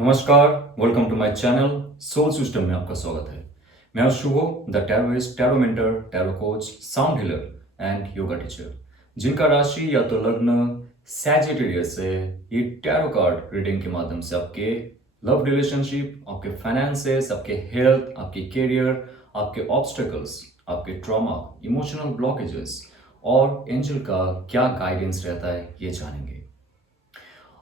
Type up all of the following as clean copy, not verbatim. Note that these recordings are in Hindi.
नमस्कार, welcome to my channel soul system में आपका स्वागत है। मैं हूं Shubho, the tarotist, tarot mentor, tarot coach, sound healer and yoga teacher, जिनका राशि या तो लग्न सैजिटेरियस है। ये टैरो कार्ड रीडिंग के माध्यम से आपके लव रिलेशनशिप, आपके फाइनेंसेस, आपके हेल्थ, आपके करियर, आपके ऑब्स्टेकल्स, आपके ट्रॉमा, इमोशनल ब्लॉकेजेस और एंजल का क्या गाइडेंस रहता है ये जानेंगे।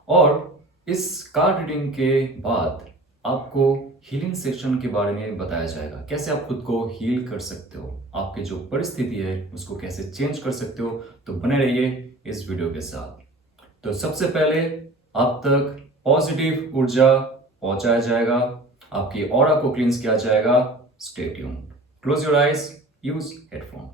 और इस कार्ड रीडिंग के बाद आपको हीलिंग सेक्शन के बारे में बताया जाएगा, कैसे आप खुद को हील कर सकते हो, आपकी जो परिस्थिति है उसको कैसे चेंज कर सकते हो। तो बने रहिए इस वीडियो के साथ। तो सबसे पहले आप तक पॉजिटिव ऊर्जा पहुंचाया जाएगा, आपकी ऑरा को क्लींस किया जाएगा। Stay tuned, close your eyes, use headphone.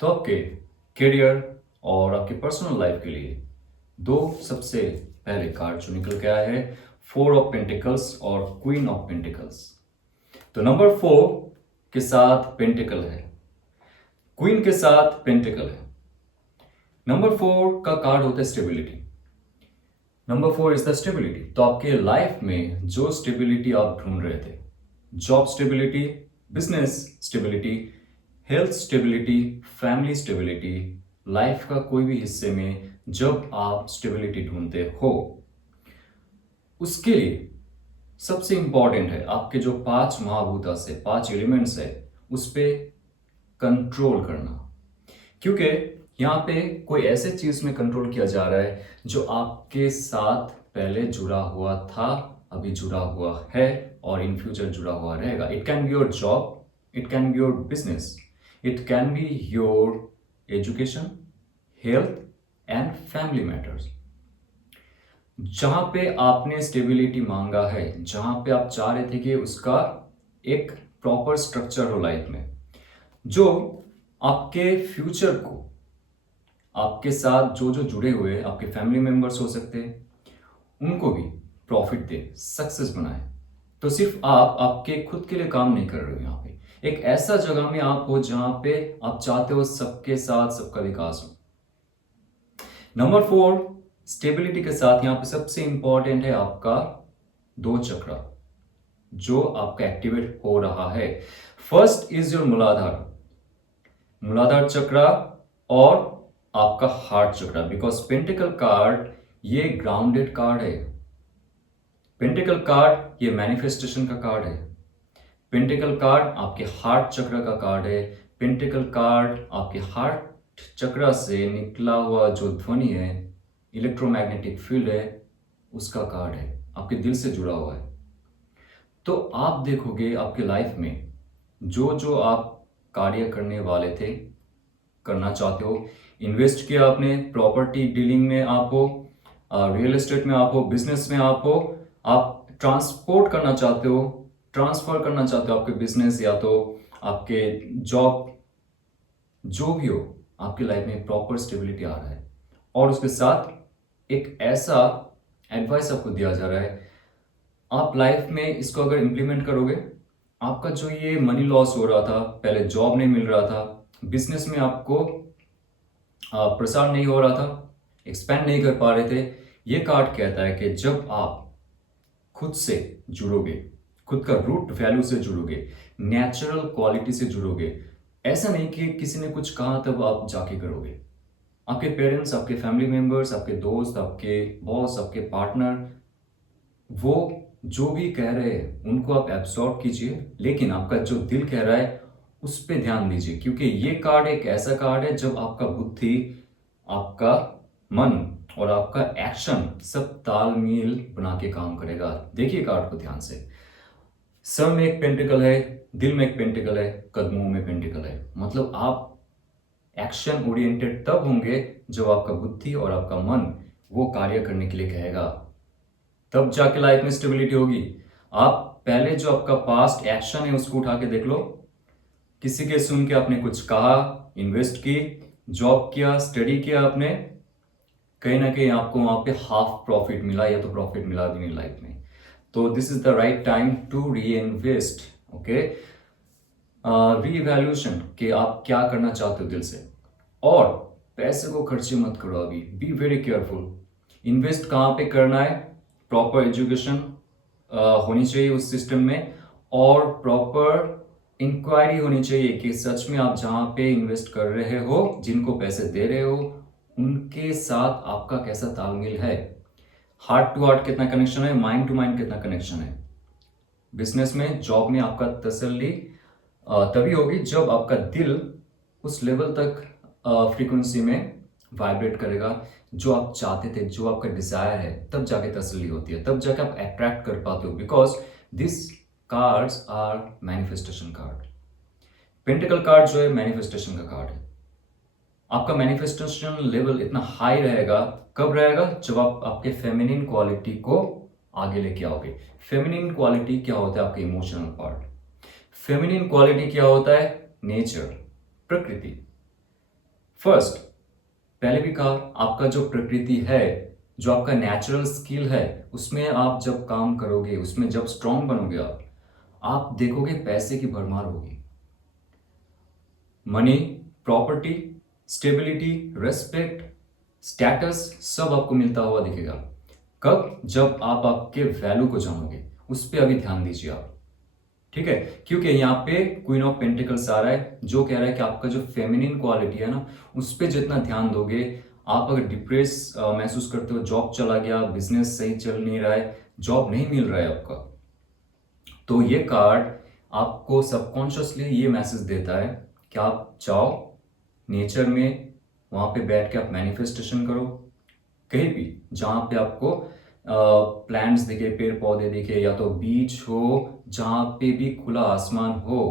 तो आपके करियर और आपके पर्सनल लाइफ के लिए दो सबसे पहले कार्ड जो निकल के आया है, 4 ऑफ पेंटिकल्स और क्वीन ऑफ पेंटिकल्स। तो नंबर 4 के साथ पेंटिकल है, क्वीन के साथ पेंटिकल है। नंबर 4 का कार्ड होता है stability. Number 4 is the stability. तो आपके लाइफ में जो स्टेबिलिटी आप ढूंढ रहे थे, job stability, business stability, health stability, family stability, life का कोई भी हिस्से में जब आप स्टेबिलिटी ढूंढते हो, उसके लिए सबसे इंपॉर्टेंट है आपके जो 5 महाभूता से 5 एलिमेंट्स है उस पे कंट्रोल करना। क्योंकि यहाँ पे कोई ऐसे चीज में कंट्रोल किया जा रहा है जो आपके साथ पहले जुड़ा हुआ था, अभी जुड़ा हुआ है और इन फ्यूचर जुड़ा हुआ रहेगा। It can be your job, it can be your business, it can be your education, health and family matters. जहां पे आपने स्टेबिलिटी मांगा है, जहां पे आप चाह रहे थे कि उसका एक प्रॉपर स्ट्रक्चर हो लाइफ में, जो आपके फ्यूचर को, आपके साथ जो जो जुड़े हुए आपके फैमिली मेंबर्स हो सकते हैं, उनको भी प्रॉफिट दे, सक्सेस बनाए। तो सिर्फ आप आपके खुद के लिए काम नहीं कर रहे हो, यहाँ पे एक ऐसा जगह में आप हो जहां पे आप चाहते हो सबके साथ सबका विकास हो। नंबर 4 स्टेबिलिटी के साथ यहाँ पे सबसे इंपॉर्टेंट है आपका 2 चक्र जो आपका एक्टिवेट हो रहा है। फर्स्ट इज योर मूलाधार, मूलाधार चक्र और आपका हार्ट चक्र। बिकॉज पेंटिकल कार्ड ये ग्राउंडेड कार्ड है, पेंटिकल कार्ड ये मैनिफेस्टेशन का कार्ड है, पेंटिकल कार्ड आपके हार्ट चक्र का कार्ड है, पेंटिकल कार्ड आपके हार्ट चक्र से निकला हुआ जो ध्वनि है, इलेक्ट्रोमैग्नेटिक फील्ड है, उसका कार्ड है, आपके दिल से जुड़ा हुआ है। तो आप देखोगे आपके लाइफ में जो जो आप कार्य करने वाले थे, करना चाहते हो, इन्वेस्ट किया आपने, प्रॉपर्टी डीलिंग में आप हो, रियल एस्टेट में आप हो, बिजनेस में आप हो, आप ट्रांसपोर्ट करना चाहते हो, ट्रांसफर करना चाहते हो आपके बिजनेस या तो आपके जॉब, जो भी हो, आपकी लाइफ में प्रॉपर स्टेबिलिटी आ रहा है। और उसके साथ एक ऐसा एडवाइस आपको दिया जा रहा है, आप लाइफ में इसको अगर इम्प्लीमेंट करोगे, आपका जो ये मनी लॉस हो रहा था, पहले जॉब नहीं मिल रहा था, बिजनेस में आपको प्रसार नहीं हो रहा था, एक्सपेंड नहीं कर पा रहे थे, ये कार्ड कहता है कि जब आप खुद से जुड़ोगे, खुद का रूट वैल्यू से जुड़ोगे, नेचुरल क्वालिटी से जुड़ोगे, ऐसा नहीं कि किसी ने कुछ कहा तब आप जाके करोगे। आपके पेरेंट्स, आपके फैमिली मेंबर्स, आपके दोस्त, आपके बॉस, आपके पार्टनर, वो जो भी कह रहे हैं उनको आप एब्सॉर्ब कीजिए, लेकिन आपका जो दिल कह रहा है उस पर ध्यान दीजिए, क्योंकि ये कार्ड एक ऐसा कार्ड है जब आपका बुद्धि, आपका मन और आपका एक्शन सब तालमेल बना के काम करेगा। देखिए कार्ड को ध्यान से, सर में एक पेंटिकल है, दिल में एक पेंटिकल है, कदमों में पेंटिकल है। मतलब आप एक्शन ओरिएंटेड तब होंगे जब आपका बुद्धि और आपका मन वो कार्य करने के लिए कहेगा, तब जाके लाइफ में स्टेबिलिटी होगी। आप पहले जो आपका पास्ट एक्शन है उसको उठा के देख लो, किसी के सुन के आपने कुछ कहा, इन्वेस्ट की, जॉब किया, स्टडी किया आपने, कहीं ना कहीं आपको वहां पे हाफ प्रॉफिट मिला या तो प्रॉफिट मिला भी नहीं लाइफ में। तो this is the right time to reinvest. Okay, revaluation कि आप क्या करना चाहते हो दिल से, और पैसे को खर्चे मत करो अभी, बी वेरी केयरफुल। इन्वेस्ट कहाँ पे करना है, प्रॉपर एजुकेशन होनी चाहिए उस सिस्टम में, और प्रॉपर इंक्वायरी होनी चाहिए कि सच में आप जहाँ पे इन्वेस्ट कर रहे हो, जिनको पैसे दे रहे हो, उनके साथ आपका कैसा तालमेल है, हार्ट टू हार्ट कितना कनेक्शन है, माइंड टू माइंड कितना कनेक्शन है। बिजनेस में, जॉब में आपका तसल्ली तभी होगी जब आपका दिल उस लेवल तक फ्रीक्वेंसी में वाइब्रेट करेगा जो आप चाहते थे, जो आपका डिजायर है, तब जाके तसल्ली होती है, तब जाके आप अट्रैक्ट कर पाते हो, because this cards are manifestation card. Pentacle card जो है मैनिफेस्टेशन का कार्ड है। आपका मैनिफेस्टेशन लेवल इतना हाई रहेगा, कब रहेगा, जब आप आपके फेमिनिन क्वालिटी को आगे लेके आओगे। फेमिनिन क्वालिटी क्या होता है, आपका इमोशनल पार्ट। फेमिनिन क्वालिटी क्या होता है, नेचर, प्रकृति। फर्स्ट, पहले भी कहा, आपका जो प्रकृति है, जो आपका नेचुरल स्किल है, उसमें आप जब काम करोगे, उसमें जब स्ट्रांग बनोगे, आप देखोगे पैसे की भरमार होगी। Money, property, stability, respect, status सब आपको मिलता हुआ दिखेगा। कब, जब आप आपके वैल्यू को जानोगे। उस पर अभी ध्यान दीजिए आप, ठीक है, क्योंकि यहाँ पे क्वीन ऑफ पेंटिकल्स आ रहा है जो कह रहा है कि आपका जो फेमिनिन क्वालिटी है ना, उस पर जितना ध्यान दोगे, आप अगर डिप्रेस महसूस करते हो, जॉब चला गया, बिजनेस सही चल नहीं रहा है, जॉब नहीं मिल रहा है आपका, तो ये कार्ड आपको सबकॉन्शियसली ये मैसेज देता है कि आप जाओ नेचर में, वहां पे बैठ के आप मैनिफेस्टेशन करो, कहीं भी जहाँ पे आपको प्लांट्स दिखे, पेड़ पौधे दिखे, या तो बीच हो, जहाँ पे भी खुला आसमान हो,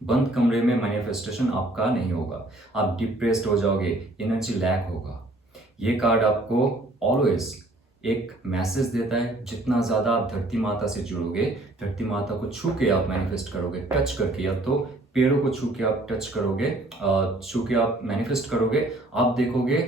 बंद कमरे में मैनिफेस्टेशन आपका नहीं होगा, आप डिप्रेस्ड हो जाओगे, एनर्जी लैक होगा। ये कार्ड आपको ऑलवेज एक मैसेज देता है, जितना ज़्यादा आप धरती माता से जुड़ोगे, धरती माता को छू के आप मैनिफेस्ट करोगे, टच करके, या तो पेड़ों को छू के आप टच करोगे, छू के आप मैनिफेस्ट करोगे, आप देखोगे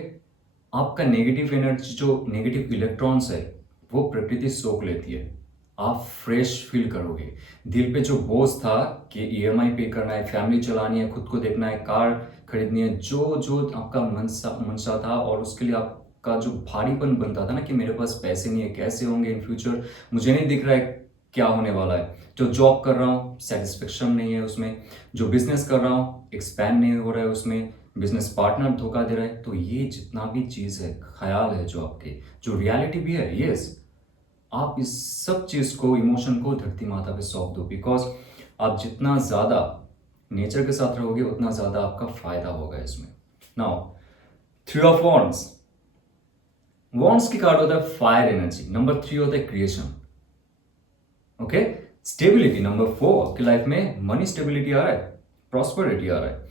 आपका नेगेटिव एनर्जी, जो नेगेटिव इलेक्ट्रॉन्स है, वो प्रकृति सोख लेती है, आप फ्रेश फील करोगे। दिल पे जो बोझ था कि ईएमआई पे करना है, फैमिली चलानी है, खुद को देखना है, कार खरीदनी है, जो जो आपका मनसा था, और उसके लिए आपका जो भारीपन बनता था ना कि मेरे पास पैसे नहीं है, कैसे होंगे इन फ्यूचर, मुझे नहीं दिख रहा है क्या होने वाला है, जो जॉब कर रहा हूँ सेटिस्फेक्शन नहीं है उसमें, जो बिजनेस कर रहा हूँ एक्सपैंड नहीं हो रहा है उसमें, बिजनेस पार्टनर धोखा दे रहा है, तो ये जितना भी चीज़ है, ख्याल है जो आपके, जो रियलिटी भी है, यस, आप इस सब चीज़ को, इमोशन को धरती माता पे सौंप दो, बिकॉज आप जितना ज़्यादा नेचर के साथ रहोगे उतना ज़्यादा आपका फायदा होगा इसमें। Now, three of wands, wands की कार्ड होता है फायर एनर्जी, नंबर 3 होता है क्रिएशन, ओके, स्टेबिलिटी, नंबर 4 आपकी लाइफ में मनी स्टेबिलिटी आ रहा है, प्रॉस्पेरिटी आ रहा है।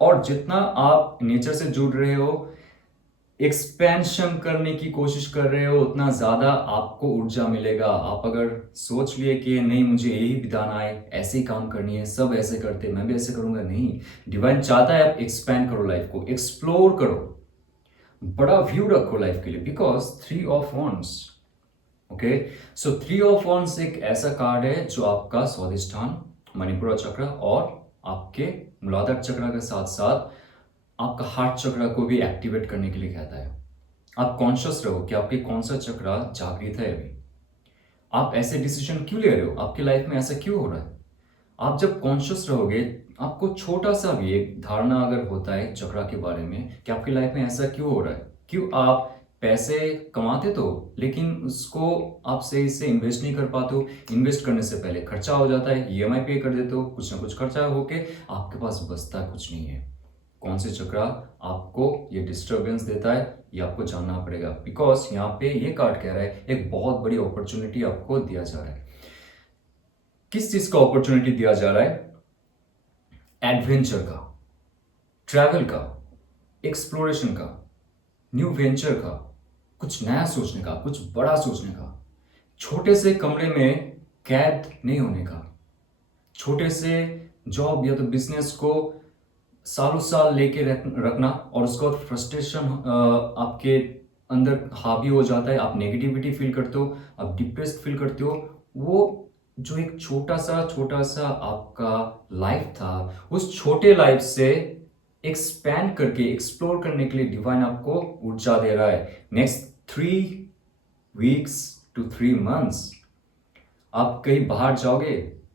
और जितना आप नेचर से जुड़ रहे हो, एक्सपेंशन करने की कोशिश कर रहे हो, उतना ज्यादा आपको ऊर्जा मिलेगा। आप अगर सोच लिए कि नहीं मुझे यही बिताना है, ऐसे ही काम करनी है, सब ऐसे करते मैं भी ऐसे करूंगा, नहीं। डिवाइन चाहता है आप एक्सपैंड करो, लाइफ को एक्सप्लोर करो, बड़ा व्यू रखो लाइफ के लिए। Because 3 of wands, okay, so 3 of wands एक ऐसा कार्ड है जो आपका स्वादिष्ठान, मणिपुरा चक्र और आपके मूलाधार चक्र के साथ साथ आपका हार्ट चक्र को भी एक्टिवेट करने के लिए कहता है। आप कॉन्शियस रहो कि आपके कौन सा चक्र जागृत है अभी, आप ऐसे डिसीजन क्यों ले रहे हो, आपकी लाइफ में ऐसा क्यों हो रहा है। आप जब कॉन्शियस रहोगे, आपको छोटा सा भी एक धारणा अगर होता है चक्रा के बारे में कि आपकी लाइफ में ऐसा क्यों हो रहा है, क्यों आप पैसे कमाते तो लेकिन उसको आप सही से इन्वेस्ट नहीं कर पाते हो, इन्वेस्ट करने से पहले खर्चा हो जाता है, ईएमआई पे कर देते हो, कुछ ना कुछ खर्चा होके आपके पास बचता कुछ नहीं है। कौन से चक्रा आपको ये डिस्टरबेंस देता है, ये आपको जानना पड़ेगा। बिकॉज यहाँ पे ये कार्ड कह रहा है एक बहुत बड़ी अपॉर्चुनिटी आपको दिया जा रहा है। किस चीज का अपॉर्चुनिटी दिया जा रहा है? एडवेंचर का, ट्रैवल का, एक्सप्लोरेशन का, न्यू वेंचर का, कुछ नया सोचने का, कुछ बड़ा सोचने का, छोटे से कमरे में कैद नहीं होने का, छोटे से जॉब या तो बिजनेस को सालों साल लेके रखना और उसका फ्रस्ट्रेशन आपके अंदर हावी हो जाता है, आप नेगेटिविटी फील करते हो, आप डिप्रेस्ड फील करते हो। वो जो एक छोटा सा आपका लाइफ था, उस छोटे लाइफ से एक्सपैंड करके एक्सप्लोर करने के लिए डिवाइन आपको ऊर्जा दे रहा है। नेक्स्ट 3 वीक्स to 3 मंथ्स आप कहीं बाहर जाओगे,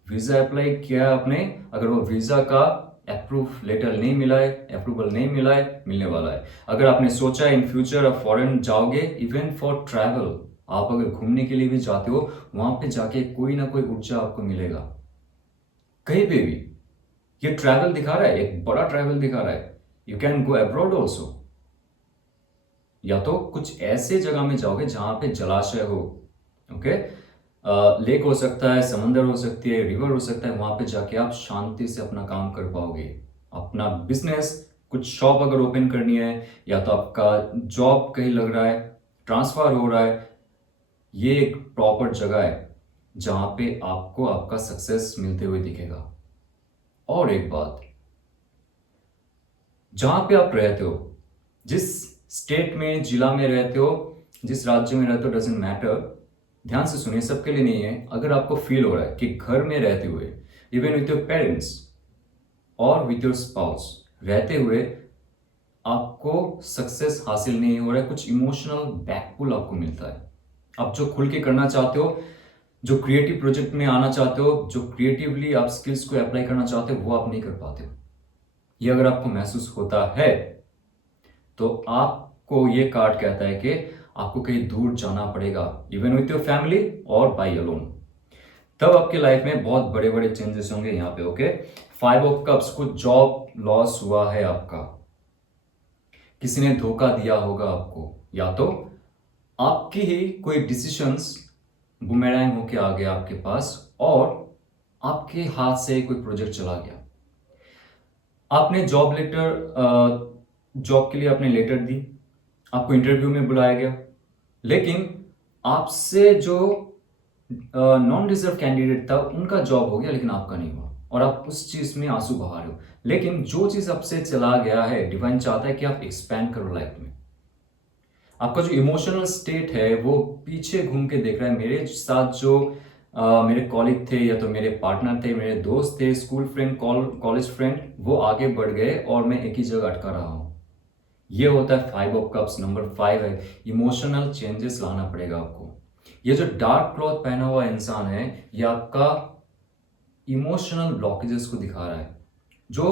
वीजा अप्लाई किया है आपने, अगर वो वीजा का अप्रूव लेटर नहीं मिला है, अप्रूवल नहीं मिला है, मिलने वाला है। अगर आपने सोचा है इन फ्यूचर आप फॉरेन जाओगे, इवन फॉर ट्रैवल, आप अगर घूमने के लिए भी जाते हो, वहां पे जाके कोई ना कोई ऊर्जा आपको मिलेगा कहीं पे भी। ये ट्रैवल दिखा रहा है, एक बड़ा ट्रैवल दिखा रहा है। You can go abroad also, या तो कुछ ऐसे जगह में जाओगे जहां पे जलाशय हो, ओके, लेक हो सकता है, समंदर हो सकती है, रिवर हो सकता है, वहां पे जाके आप शांति से अपना काम कर पाओगे, अपना बिजनेस, कुछ शॉप अगर ओपन करनी है, या तो आपका जॉब कहीं लग रहा है, ट्रांसफर हो रहा है, ये एक प्रॉपर जगह है जहां पे आपको आपका सक्सेस मिलते हुए दिखेगा। और एक बात, जहां पे आप रहते हो, जिस स्टेट में, जिला में रहते हो, जिस राज्य में रहते हो, डजेंट मैटर, ध्यान से सुनिए, सबके लिए नहीं है। अगर आपको फील हो रहा है कि घर में रहते हुए, इवन विथ योर पेरेंट्स और विथ योर स्पाउस रहते हुए आपको सक्सेस हासिल नहीं हो रहा है, कुछ इमोशनल बैकपुल आपको मिलता है, आप जो खुल के करना चाहते हो, जो क्रिएटिव प्रोजेक्ट में आना चाहते हो, जो क्रिएटिवली आप स्किल्स को अप्लाई करना चाहते हो, वो आप नहीं कर पाते हो। ये अगर आपको महसूस होता है तो आपको ये कार्ड कहता है कि आपको कहीं दूर जाना पड़ेगा, इवन विथ योर फैमिली और बाय अलोन। तब आपके लाइफ में बहुत बड़े बड़े चेंजेस होंगे यहाँ पे, ओके। 5 ऑफ कप्स, कुछ जॉब लॉस हुआ है आपका, किसी ने धोखा दिया होगा आपको, या तो आपकी ही कोई डिसीजंस बुमेरैंग होके आ गया आपके पास और आपके हाथ से कोई प्रोजेक्ट चला गया। आपने जॉब लेटर, जॉब के लिए आपने लेटर दी, आपको इंटरव्यू में बुलाया गया, लेकिन आपसे जो नॉन डिजर्व कैंडिडेट था उनका जॉब हो गया लेकिन आपका नहीं हुआ, और आप उस चीज में आंसू बहा रहे हो। लेकिन जो चीज आपसे चला गया है, डिवाइन चाहता है कि आप एक्सपैंड करो लाइफ में। आपका जो इमोशनल स्टेट है वो पीछे घूम के देख रहा है, मेरे साथ जो मेरे कॉलिग थे, या तो मेरे पार्टनर थे, मेरे दोस्त थे, स्कूल फ्रेंड, कॉलेज फ्रेंड, वो आगे बढ़ गए और मैं एक ही जगह अटका रहा हूं। ये होता है 5 ऑफ कप्स। नंबर 5 है इमोशनल चेंजेस लाना पड़ेगा आपको। ये जो डार्क क्लॉथ पहना हुआ इंसान है, ये आपका इमोशनल ब्लॉकेजेस को दिखा रहा है, जो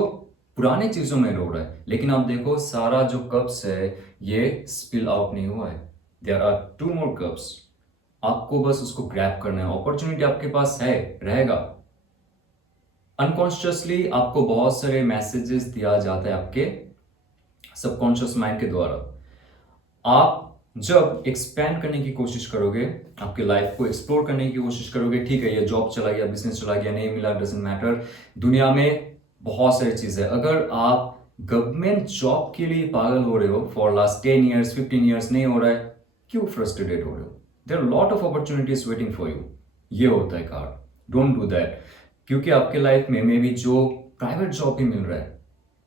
पुराने चीजों में रो रहा है। लेकिन आप देखो, सारा जो कप्स है ये स्पिल आउट नहीं हुआ है, देयर आर 2 more कप्स। आपको बस उसको ग्रैब करना है, अपॉर्चुनिटी आपके पास है, रहेगा। अनकॉन्शियसली आपको बहुत सारे मैसेजेस दिया जाता है आपके सबकॉन्शियस माइंड के द्वारा। आप जब एक्सपैंड करने की कोशिश करोगे, आपके लाइफ को एक्सप्लोर करने की कोशिश करोगे, ठीक है ये जॉब चला गया, बिजनेस चला गया, नहीं मिला, डजंट मैटर, दुनिया में बहुत सारी चीज़ें। अगर आप गवर्नमेंट जॉब के लिए पागल हो रहे हो फॉर लास्ट 10 years 15 years नहीं हो रहा है, क्यों फ्रस्ट्रेटेड हो रहे हो? There are lot of opportunities waiting for you. ये होता है कार्ड, डोंट डू दैट। क्योंकि आपके लाइफ में मे बी जो प्राइवेट जॉब भी मिल रहा है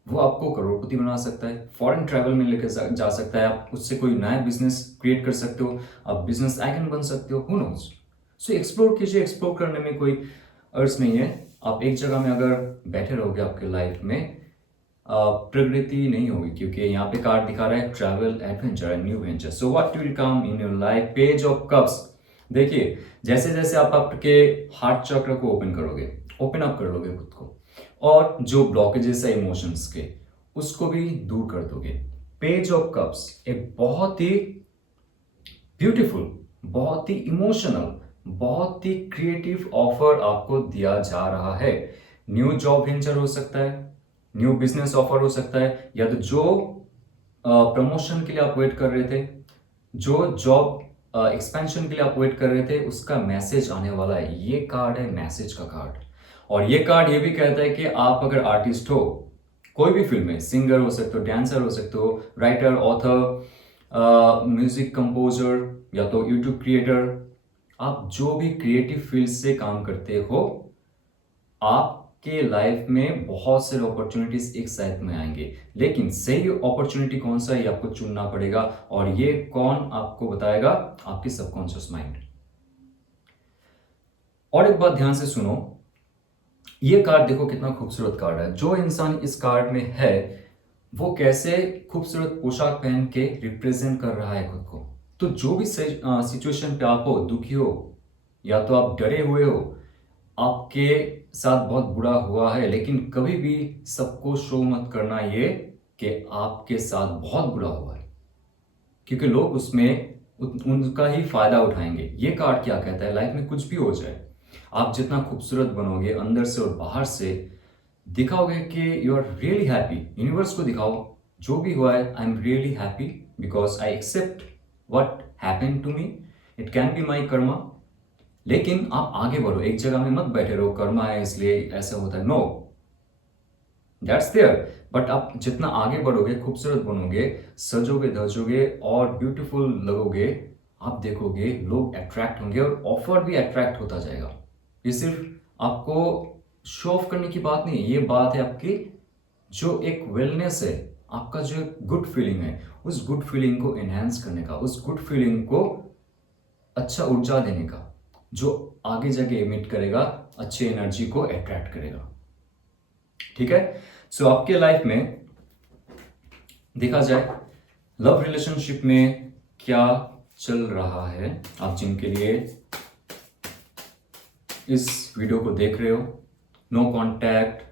वो आपको करोड़पति बना सकता है, फॉरेन ट्रैवल में लेकर जा सकता है, आप उससे कोई नया बिजनेस क्रिएट कर सकते हो, आप बिजनेस आइकन बन सकते हो, हु नोज। सो एक्सप्लोर कीजिए, एक्सप्लोर करने में कोई अर्थ नहीं है। आप एक जगह में अगर बैठे रहोगे आपके लाइफ में प्रगति नहीं होगी, क्योंकि यहाँ पे कार्ड दिखा रहा है travel adventure and new venture. So what will come in your life, page of cups. देखिए जैसे जैसे आप आपके हार्ट चक्र को ओपन करोगे, ओपन अप कर लोगे खुद को, और जो ब्लॉकेजेस है इमोशंस के उसको भी दूर कर दोगे। पेज ऑफ कप्स एक बहुत ही ब्यूटीफुल, बहुत ही इमोशनल, बहुत ही क्रिएटिव ऑफर आपको दिया जा रहा है। न्यू जॉब वेंचर हो सकता है, न्यू बिजनेस ऑफर हो सकता है, या तो जो प्रमोशन के लिए आप वेट कर रहे थे, जो जॉब एक्सपेंशन के लिए आप वेट कर रहे थे, उसका मैसेज आने वाला है। ये कार्ड है मैसेज का कार्ड। और ये कार्ड ये भी कहता है कि आप अगर आर्टिस्ट हो, कोई भी फील्ड में, सिंगर हो सकते हो, डांसर हो सकते हो, राइटर, ऑथर, म्यूजिक कंपोजर, या तो यूट्यूब क्रिएटर, आप जो भी क्रिएटिव फील्ड से काम करते हो, आपके लाइफ में बहुत सारे अपॉर्चुनिटीज एक साथ में आएंगे। लेकिन सही अपॉर्चुनिटी कौन सा है ये आपको चुनना पड़ेगा, और ये कौन आपको बताएगा? आपकी सबकॉन्शियस माइंड। और एक बात ध्यान से सुनो, ये कार्ड देखो कितना खूबसूरत कार्ड है। जो इंसान इस कार्ड में है वो कैसे खूबसूरत पोशाक पहन के रिप्रेजेंट कर रहा है खुद को। तो जो भी सिचुएशन पे आप हो, दुखी हो या तो आप डरे हुए हो, आपके साथ बहुत बुरा हुआ है, लेकिन कभी भी सबको शो मत करना ये कि आपके साथ बहुत बुरा हुआ है, क्योंकि लोग उसमें उनका ही फायदा उठाएंगे। ये कार्ड क्या कहता है, लाइफ में कुछ भी हो जाए, आप जितना खूबसूरत बनोगे अंदर से और बाहर से, दिखाओगे कि you are really happy. Universe को दिखाओ जो भी हुआ है, I am really happy because I accept what happen to me, it can be my karma. लेकिन आप आगे बढ़ो, एक जगह में मत बैठे रहो, कर्मा है इसलिए ऐसा होता है, नो, दैट्स देयर। बट आप जितना आगे बढ़ोगे, खूबसूरत बनोगे, सजोगे धजोगे और ब्यूटीफुल लगोगे, आप देखोगे लोग अट्रैक्ट होंगे और ऑफर भी अट्रैक्ट होता जाएगा। ये सिर्फ आपको शो ऑफ करने की बात नहीं है, ये बात है आपकी जो एक वेलनेस है, आपका जो गुड फीलिंग है, उस गुड फीलिंग को एनहांस करने का, उस गुड फीलिंग को अच्छा ऊर्जा देने का, जो आगे जाके एमिट करेगा, अच्छी एनर्जी को अट्रैक्ट करेगा। ठीक है। सो आपके लाइफ में देखा जाए लव रिलेशनशिप में क्या चल रहा है, आप जिनके लिए इस वीडियो को देख रहे हो, नो कांटेक्ट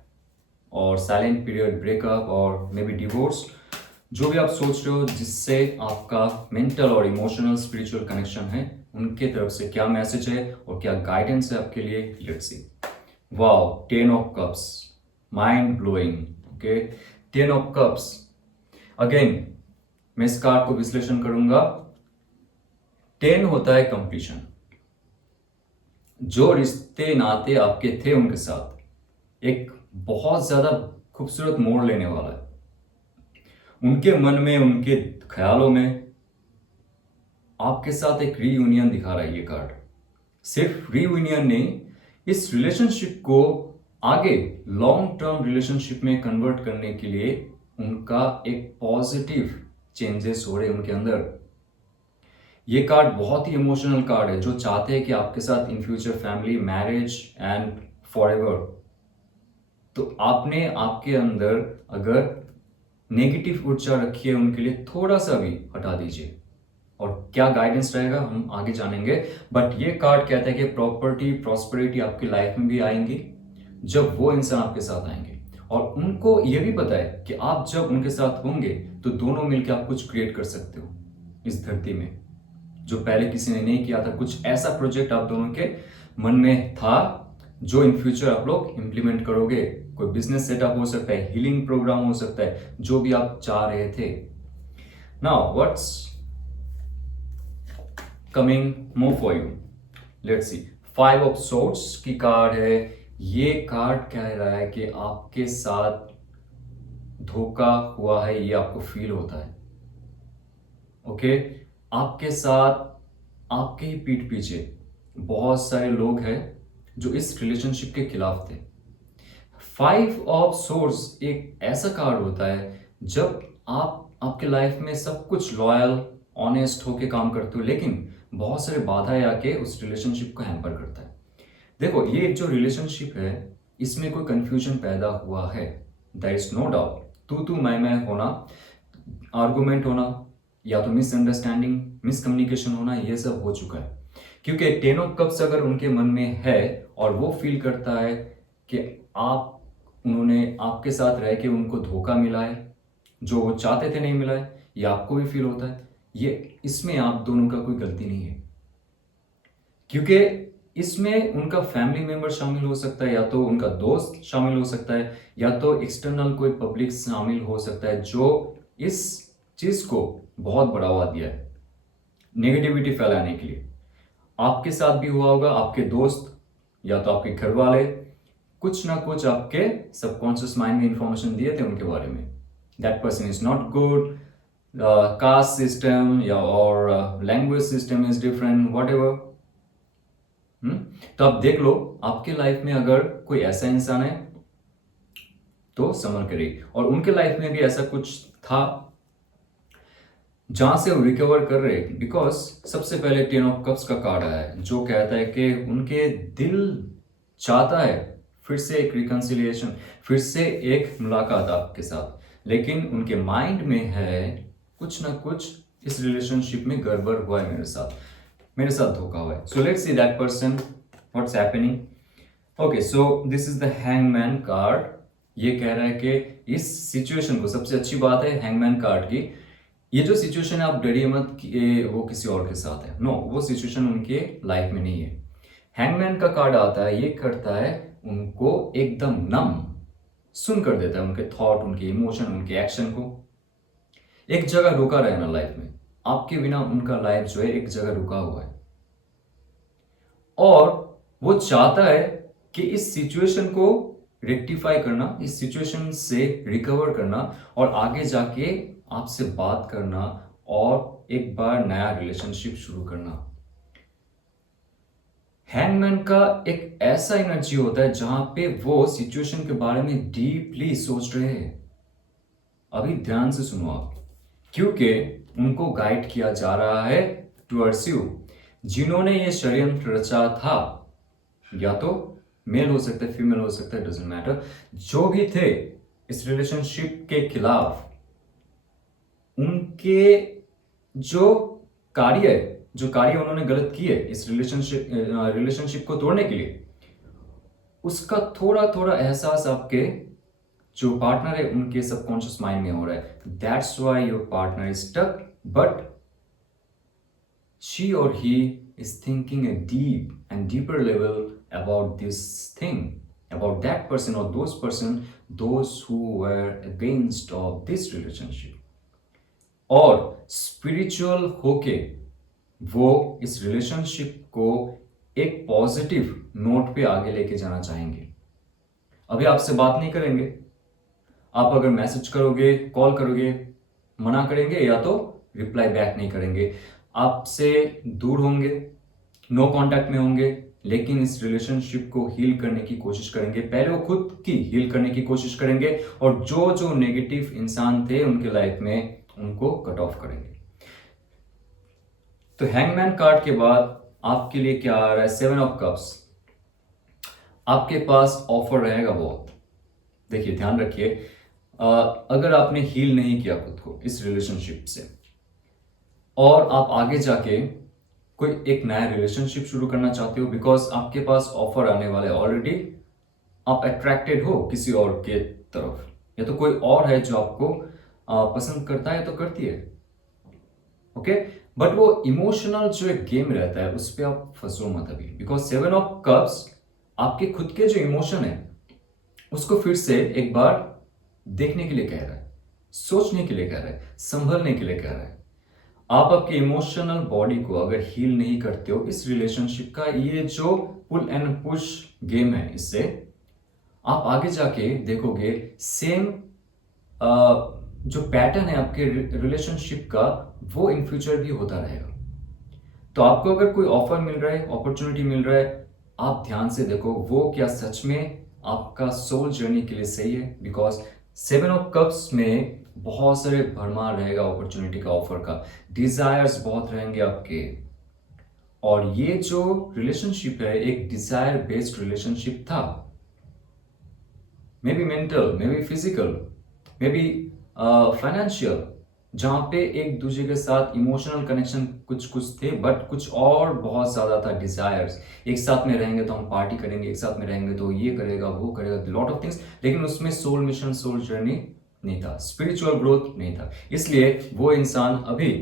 और साइलेंट पीरियड, ब्रेकअप और मे बी डिवोर्स, जो भी आप सोच रहे हो जिससे आपका मेंटल और इमोशनल स्पिरिचुअल कनेक्शन है, उनके तरफ से क्या मैसेज है और क्या गाइडेंस है आपके लिए, let's see. Wow, 10 of cups, mind blowing. Okay, 10 of cups. Again मैं इस कार्ड को विश्लेषण करूंगा। 10 होता है कंप्लीशन। जो रिश्ते नाते आपके थे उनके साथ एक बहुत ज्यादा खूबसूरत मोड़ लेने वाला है। उनके मन में, उनके ख्यालों में आपके साथ एक रीयूनियन दिखा रहा है ये कार्ड। सिर्फ रीयूनियन नहीं, इस रिलेशनशिप को आगे लॉन्ग टर्म रिलेशनशिप में कन्वर्ट करने के लिए उनका एक पॉजिटिव चेंजेस हो रहे हैं उनके अंदर। ये कार्ड बहुत ही इमोशनल कार्ड है, जो चाहते हैं कि आपके साथ in future family, marriage and forever. तो आपने आपके अंदर अगर नेगेटिव ऊर्जा रखी है, उनके लिए थोड़ा सा भी हटा दीजिए। और क्या गाइडेंस रहेगा हम आगे जानेंगे। बट ये कार्ड कहता है कि प्रॉपर्टी, प्रॉस्पेरिटी आपकी लाइफ में भी आएंगी जब वो इंसान आपके साथ आएंगे। और उनको ये भी पता है कि आप जब उनके साथ होंगे तो दोनों मिलकर आप कुछ क्रिएट कर सकते हो इस धरती में, जो पहले किसी ने नहीं किया था। कुछ ऐसा प्रोजेक्ट आप दोनों के मन में था जो इन फ्यूचर आप लोग इंप्लीमेंट करोगे। कोई बिजनेस सेटअप हो सकता है, हीलिंग प्रोग्राम हो सकता है, जो भी आप चाह रहे थे। Now what's coming more for you, let's see. 5 of swords की कार्ड है, ये कार्ड कह रहा है कि आपके साथ धोखा हुआ है, ये आपको फील होता है। ओके, आपके साथ आपके ही पीठ पीछे बहुत सारे लोग हैं जो इस रिलेशनशिप के खिलाफ थे। 5 ऑफ सोर्स एक ऐसा कार्ड होता है जब आप आपके लाइफ में सब कुछ लॉयल ऑनेस्ट होके काम करते हो, लेकिन बहुत सारे बाधाएं आके उस रिलेशनशिप को हैम्पर करता है। देखो, ये जो रिलेशनशिप है इसमें कोई कंफ्यूजन पैदा हुआ है, देयर इज नो डाउट। तू मैं होना, आर्गुमेंट होना, या तो मिसअंडरस्टैंडिंग, मिसकम्युनिकेशन होना, ये सब हो चुका है। क्योंकि 10 ऑफ कप्स अगर उनके मन में है और वो फील करता है कि आप उन्होंने आपके साथ रह के उनको धोखा मिला है, जो वो चाहते थे नहीं मिला है, ये आपको भी फील होता है, ये इसमें आप दोनों का कोई गलती नहीं है। क्योंकि इसमें उनका फैमिली मेंबर शामिल हो सकता है, या तो उनका दोस्त शामिल हो सकता है, या तो एक्सटर्नल कोई पब्लिक शामिल हो सकता है जो इस चीज को बहुत बढ़ावा दिया है नेगेटिविटी फैलाने के लिए। आपके साथ भी हुआ होगा, आपके दोस्त या तो आपके घर वाले कुछ ना कुछ आपके सबकॉन्शियस माइंड में इंफॉर्मेशन दिए थे उनके बारे में, that person is not good, caste system या और language system is different, what ever. तो आप देख लो, आपके लाइफ में अगर कोई ऐसा इंसान है तो समझ करिए, और उनके लाइफ में भी ऐसा कुछ था जहां से वो रिकवर कर रहे। बिकॉज सबसे पहले 10 ऑफ कप्स का कार्ड आया है जो कहता है कि उनके दिल चाहता है फिर से एक रिकंसिलिएशन, फिर से एक मुलाकात आपके साथ, लेकिन उनके माइंड में है कुछ ना कुछ इस रिलेशनशिप में गड़बड़ हुआ है, मेरे साथ धोखा हुआ है। So let's see that person what's happening. Okay, so this is the hangman card. ये कह रहा है कि इस सिचुएशन को, सबसे अच्छी बात है हैंगमैन कार्ड की, ये जो सिचुएशन है आप डरिए मत कि वो किसी और के साथ है। नो, वो सिचुएशन उनके लाइफ में नहीं है। हैंगमैन का कार्ड आता है, ये करता है उनको एकदम नम सुन कर देता है, उनके थॉट, उनके इमोशन, उनके एक्शन को। एक जगह रुका रहना लाइफ में, आपके बिना उनका लाइफ जो है एक जगह रुका हुआ है, और वो चाहता है कि इस सिचुएशन को रेक्टिफाई करना, इस सिचुएशन से रिकवर करना और आगे जाके आपसे बात करना और एक बार नया रिलेशनशिप शुरू करना। हैंगमैन का एक ऐसा एनर्जी होता है जहां पे वो सिचुएशन के बारे में डीपली सोच रहे हैं। अभी ध्यान से सुनो आप, क्योंकि उनको गाइड किया जा रहा है टुवर्ड्स यू। जिन्होंने ये षड्यंत्र रचा था, या तो मेल हो सकता है, फीमेल हो सकता है, डजंट मैटर, जो भी थे इस रिलेशनशिप के खिलाफ, उनके जो कार्य उन्होंने गलत किए इस रिलेशनशिप को तोड़ने के लिए, उसका थोड़ा थोड़ा एहसास आपके जो पार्टनर है उनके सबकॉन्शियस माइंड में हो रहा है। That's why your partner is stuck, but she or he is thinking a deep and deeper level about this thing, about that person or those who were against of this relationship, और स्पिरिचुअल होके वो इस रिलेशनशिप को एक पॉजिटिव नोट पे आगे लेके जाना चाहेंगे। अभी आपसे बात नहीं करेंगे, आप अगर मैसेज करोगे, कॉल करोगे, मना करेंगे, या तो रिप्लाई बैक नहीं करेंगे, आपसे दूर होंगे, नो कांटेक्ट में होंगे, लेकिन इस रिलेशनशिप को हील करने की कोशिश करेंगे। पहले वो खुद की हील करने की कोशिश करेंगे, और जो जो नेगेटिव इंसान थे उनके लाइफ में उनको कट ऑफ करेंगे। तो हैंगमैन कार्ड के बाद आपके लिए क्या आ रहा है? 7 ऑफ कप्स। आपके पास ऑफर रहेगा बहुत। देखिए, ध्यान रखिए, अगर आपने हील नहीं किया खुद को इस रिलेशनशिप से, और आप आगे जाके कोई एक नया रिलेशनशिप शुरू करना चाहते हो, बिकॉज आपके पास ऑफर आने वाले, ऑलरेडी आप अट्रैक्टेड हो किसी और के तरफ, या तो कोई और है जो आपको पसंद करता है तो करती है, ओके। बट वो इमोशनल जो एक गेम रहता है उस पर आप फंसो मत अभी, बिकॉज 7 ऑफ कप्स आपके खुद के जो इमोशन है उसको फिर से एक बार देखने के लिए कह रहा है, सोचने के लिए कह रहा है, संभलने के लिए कह रहा है। आप आपके इमोशनल बॉडी को अगर हील नहीं करते हो इस रिलेशनशिप का, ये जो पुल एंड पुश गेम है, इससे आप आगे जाके देखोगे सेम जो पैटर्न है आपके रिलेशनशिप का, वो इन फ्यूचर भी होता रहेगा। तो आपको अगर कोई ऑफर मिल रहा है, अपॉर्चुनिटी मिल रहा है, आप ध्यान से देखो वो क्या सच में आपका सोल जर्नी के लिए सही है। बिकॉज 7 ऑफ कप्स में बहुत सारे भरमार रहेगा अपॉर्चुनिटी का, ऑफर का, डिजायर्स बहुत रहेंगे आपके। और ये जो रिलेशनशिप है एक डिजायर बेस्ड रिलेशनशिप था, may be mental, may be physical, may be financial, जहाँ पे एक दूसरे के साथ इमोशनल कनेक्शन कुछ कुछ थे, बट कुछ और बहुत ज़्यादा था डिजायर्स। एक साथ में रहेंगे तो हम पार्टी करेंगे, एक साथ में रहेंगे तो ये करेगा वो करेगा, लॉट ऑफ थिंग्स, लेकिन उसमें सोल मिशन सोल जर्नी नहीं था, स्पिरिचुअल ग्रोथ नहीं था। इसलिए वो इंसान अभी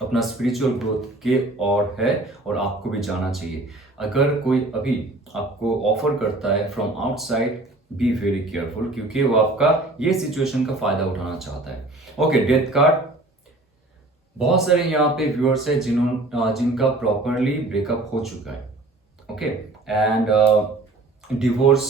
अपना स्पिरिचुअल ग्रोथ के और है, और आपको भी जाना चाहिए। अगर कोई अभी आपको ऑफर करता है from outside, be very careful, क्योंकि वो आपका ये सिचुएशन का फायदा उठाना चाहता है। Okay, death card. बहुत सारे यहाँ पे व्यूअर्स है जिनका प्रॉपरली ब्रेकअप हो चुका है। ओके, एंड डिवोर्स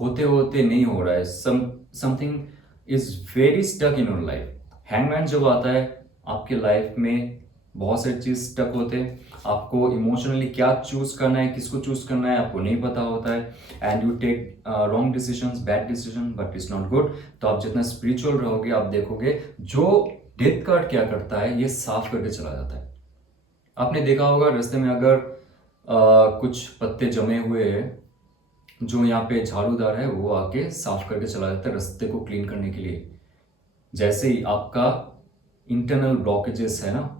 होते होते नहीं हो रहा है, something is very stuck in your life. Hangman जब आता है आपके लाइफ में, बहुत सारी चीज स्टक होते हैं। आपको इमोशनली क्या चूज करना है, किसको चूज करना है, आपको नहीं पता होता है, and you take wrong decision, bad decision, but it's not good. तो आप जितना स्पिरिचुअल रहोगे, आप देखोगे जो डेथ कार्ड क्या करता है, ये साफ करके चला जाता है। आपने देखा होगा रास्ते में अगर कुछ पत्ते जमे हुए हैं, जो यहाँ पे झाड़ूदार है वो आके साफ करके चला जाता है रास्ते को क्लीन करने के लिए। जैसे ही आपका इंटरनल ब्लॉकेजेस है ना,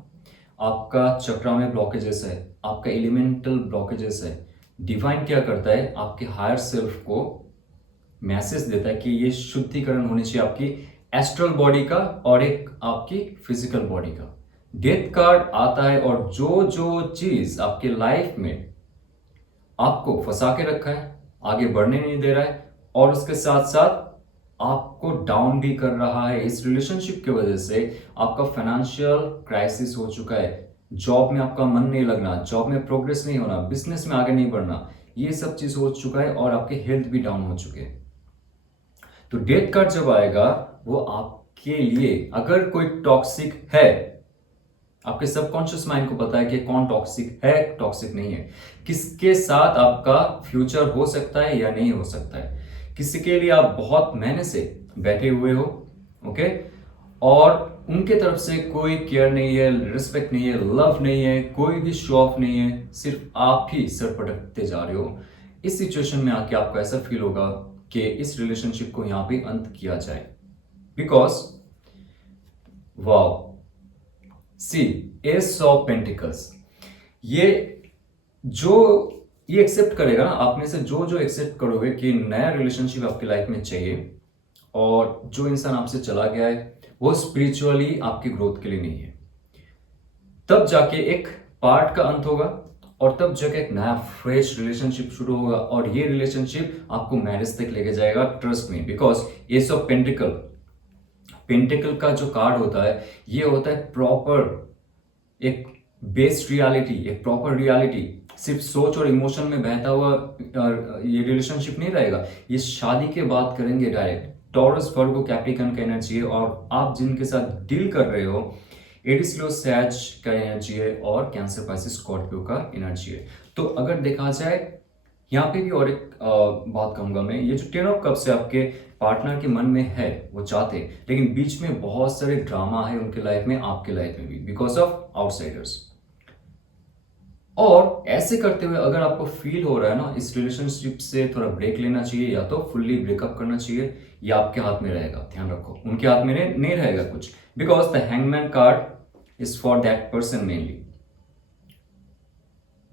आपका चक्रा में ब्लॉकेजेस है, आपका एलिमेंटल ब्लॉकेजेस है, डिवाइन क्या करता है, आपके हायर सेल्फ को मैसेज देता है कि ये शुद्धिकरण होनी चाहिए आपकी एस्ट्रल बॉडी का और एक आपकी फिजिकल बॉडी का। डेथ कार्ड आता है और जो जो चीज आपके लाइफ में आपको फंसा के रखा है, आगे बढ़ने नहीं दे रहा है, और उसके साथ साथ आपको डाउन भी कर रहा है, इस रिलेशनशिप की वजह से आपका फाइनेंशियल क्राइसिस हो चुका है, जॉब में आपका मन नहीं लगना, जॉब में प्रोग्रेस नहीं होना, बिजनेस में आगे नहीं बढ़ना, ये सब चीज हो चुका है, और आपके हेल्थ भी डाउन हो चुके हैं। तो डेथ कार्ड जब आएगा, वो आपके लिए, अगर कोई टॉक्सिक है, आपके सबकॉन्शियस माइंड को पता है कि कौन टॉक्सिक है, टॉक्सिक नहीं है, किसके साथ आपका फ्यूचर हो सकता है या नहीं हो सकता है, किसी के लिए आप बहुत महीने से बैठे हुए हो, ओके, और उनके तरफ से कोई केयर नहीं है, रिस्पेक्ट नहीं है, लव नहीं है, कोई भी शो ऑफ नहीं है, सिर्फ आप ही सर पटकते जा रहे हो। इस सिचुएशन में आके आपको ऐसा फील होगा कि इस रिलेशनशिप को यहां पे अंत किया जाए। बिकॉज वाओ, सी एस ऑफ पेंटिकल्स, ये जो ये एक्सेप्ट करेगा ना, आप में से जो जो एक्सेप्ट करोगे कि नया रिलेशनशिप आपकी लाइफ में चाहिए, और जो इंसान आपसे चला गया है वो स्पिरिचुअली आपकी ग्रोथ के लिए नहीं है, तब जाके एक पार्ट का अंत होगा, और तब जाके एक नया फ्रेश रिलेशनशिप शुरू होगा, और ये रिलेशनशिप आपको मैरिज तक लेके जाएगा, trust me. Because S of pentacle, pentacle का जो कार्ड होता है, ये होता है प्रॉपर एक बेस्ड रियलिटी, एक प्रॉपर रियलिटी। सिर्फ सोच और इमोशन में बहता हुआ ये रिलेशनशिप नहीं रहेगा, ये शादी के बाद करेंगे डायरेक्ट। टॉरस, वर्गो, कैप्रिकन का एनर्जी है, और आप जिनके साथ डील कर रहे हो एरिस, लियो, सैज का एनर्जी है, और कैंसर, पाइसिस, स्कॉर्पियो का एनर्जी है। तो अगर देखा जाए यहाँ पे भी, और एक बात कहूंगा मैं, ये जो 10 ऑफ कप्स है आपके पार्टनर के मन में है, वो चाहते हैं, लेकिन बीच में बहुत सारे ड्रामा है उनके लाइफ में, आपके लाइफ में भी, बिकॉज ऑफ आउटसाइडर्स। और ऐसे करते हुए अगर आपको फील हो रहा है ना, इस रिलेशनशिप से थोड़ा ब्रेक लेना चाहिए, या तो फुल्ली ब्रेकअप करना चाहिए, या आपके हाथ में रहेगा, ध्यान रखो, उनके हाथ में नहीं रहेगा कुछ। Because the hangman card is for that person mainly.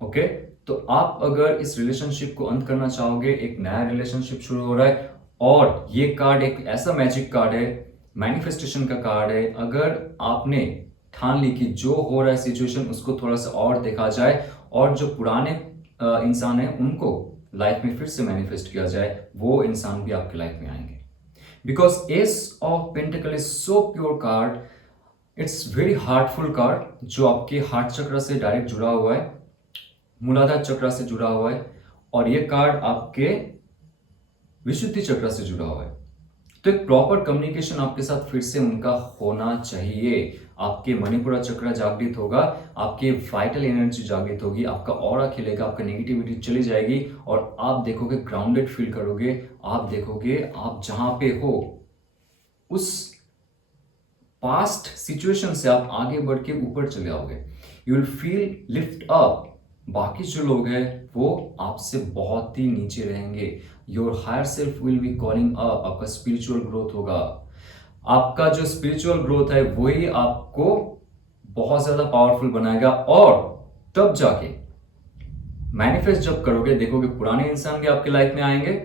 Okay, तो आप अगर इस रिलेशनशिप को अंत करना चाहोगे, एक नया रिलेशनशिप शुरू हो रहा है, और ये कार्ड एक ऐसा मैजिक कार्ड है, मैनिफेस्टेशन का कार्ड है। अगर आपने ठान ली कि जो हो रहा है सिचुएशन, उसको थोड़ा सा और देखा जाए, और जो पुराने इंसान है उनको लाइफ में फिर से मैनिफेस्ट किया जाए, वो इंसान भी आपकी लाइफ में आएंगे। Because S of pentacle is so pure card, it's very heartful card, जो आपके हार्ट चक्र से डायरेक्ट जुड़ा हुआ है, मूलाधार चक्र से जुड़ा हुआ है, और ये कार्ड आपके विशुद्धि चक्र से जुड़ा हुआ है। तो एक प्रॉपर कम्युनिकेशन आपके साथ फिर से उनका होना चाहिए। आपके मणिपुरा चक्र जागृत होगा, आपके वाइटल एनर्जी जागृत होगी, आपका ऑरा खिलेगा, आपका नेगेटिविटी चली जाएगी और आप देखोगे ग्राउंडेड फील करोगे। आप देखोगे आप जहां पे हो उस पास्ट सिचुएशन से आप आगे बढ़ के ऊपर चले आओगे। You will feel lift up. बाकी जो लोग हैं वो आपसे बहुत ही नीचे रहेंगे। Your higher self will be calling up. आपका स्पिरिचुअल ग्रोथ होगा। आपका जो स्पिरिचुअल ग्रोथ है वही आपको बहुत ज्यादा पावरफुल बनाएगा। और तब जाके मैनिफेस्ट जब करोगे देखोगे पुराने इंसान भी आपके लाइफ में आएंगे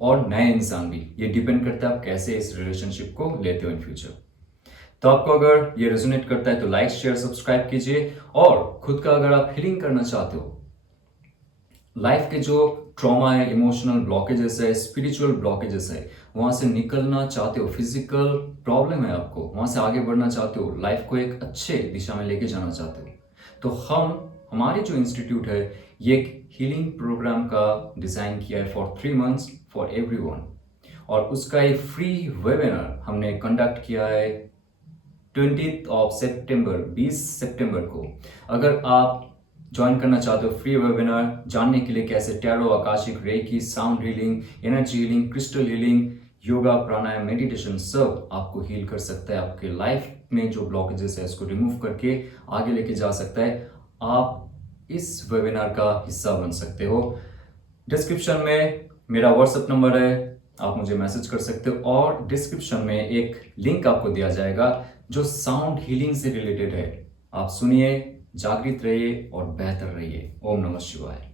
और नए इंसान भी। ये डिपेंड करता है आप कैसे इस रिलेशनशिप को लेते हो इन फ्यूचर। तो आपको अगर ये रेजोनेट करता है तो लाइक शेयर सब्सक्राइब कीजिए। और खुद का अगर आप हीलिंग करना चाहते हो, लाइफ के जो ट्रॉमा है, इमोशनल ब्लॉकेजेस है, स्पिरिचुअल ब्लॉकेजेस है, वहां से निकलना चाहते हो, फिजिकल प्रॉब्लम है आपको, वहां से आगे बढ़ना चाहते हो, लाइफ को एक अच्छे दिशा में लेके जाना चाहते हो, तो हमारे जो इंस्टीट्यूट है ये एक हीलिंग प्रोग्राम का डिजाइन किया है फॉर 3 मंथ्स फॉर एवरीवन। और उसका एक फ्री वेबिनार हमने कंडक्ट किया है 20 सितंबर 20 सितंबर को। अगर आप ज्वाइन करना चाहते हो फ्री वेबिनार जानने के लिए कैसे tarot, akashic, reiki, sound healing, energy healing, crystal healing, yoga, pranayama, meditation सब आपको हील कर सकता है। आपके लाइफ में जो ब्लॉकेजेस है उसको रिमूव करके आगे लेके जा सकता है। आप इस वेबिनार का हिस्सा बन सकते हो। डिस्क्रिप्शन में मेरा व्हाट्सएप नंबर है, आप मुझे मैसेज कर सकते हो। और डिस्क्रिप्शन में एक लिंक आपको दिया जाएगा जो साउंड हीलिंग से रिलेटेड है। आप सुनिए, जागृत रहिए और बेहतर रहिए। ओम नमः शिवाय।